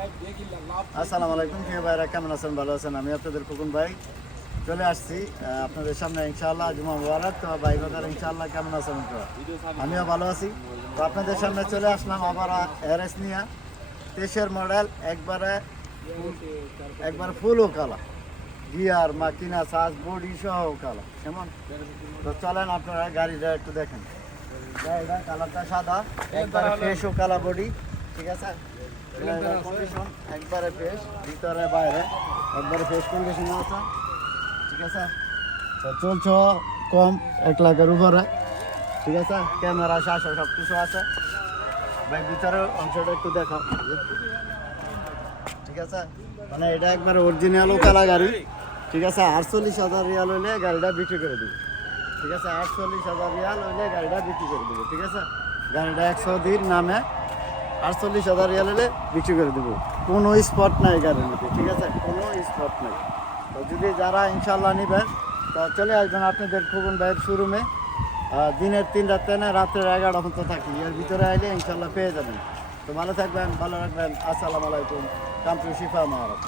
আসসালামু আলাইকুম প্রিয় ভাইরা, কেমন আছেন? ভালো আছেন? আমি আপনাদের খোকন ভাই চলে আসছি আপনাদের সামনে ইনশাআল্লাহ। জুমা মুবারক। তো ভাই বাজার ইনশাআল্লাহ কেমন আছেন? আমিও ভালো আছি। তো আপনাদের সামনে চলে আসলাম আবার এরএস নিয়ে 23-এর মডেল, একবার ফুলও কালা, গিয়ার মাকিনা সাজ বডি সহ কালা কেমন। তো চলেন আপনারা গাড়িটা একটু দেখেন। গাড়িটা কালারটা সাদা, একবারে ফ্রেশ ও কালা বডি, ঠিক আছে। কন্ডিশন একবারে ফ্রেশ, ভিতরে বাইরে একবারে ফ্রেশ কন্ডিশনে আছে, ঠিক আছে। তো চলছে কম 1 লাখের উপরে, ঠিক আছে। ক্যামেরা শাসা সব কিছু আছে। ভাই ভিতরের অংশটা একটু দেখাও, ঠিক আছে। মানে এটা একবারে অরিজিনাল কালা গাড়ি, ঠিক আছে। 48,000 রিয়াল হইলে গাড়িটা বিক্রি করে দেবে, ঠিক আছে। 48,000 রিয়াল হইলে গাড়িটা বিক্রি করে দেবে, ঠিক আছে। গাড়িটা 100 নামে 48,000 রিয়াল হলে বিক্রি করে দেবো। কোনো স্পট নাই গাড়ির মধ্যে, ঠিক আছে, কোনো স্পট নাই। তো যদি যারা ইনশাল্লাহ নেবেন তো চলে আসবেন আপনাদের খোকন ভাইয়ের শোরুমে। দিনের 3 রাতে না, রাত্রের 11টা পর্যন্ত থাকি। এর ভিতরে আইলে ইনশাল্লাহ পেয়ে যাবেন। তো ভালো থাকবেন, ভালো রাখবেন। আসসালামু আলাইকুম। কামরু শিফা মাহারাজ।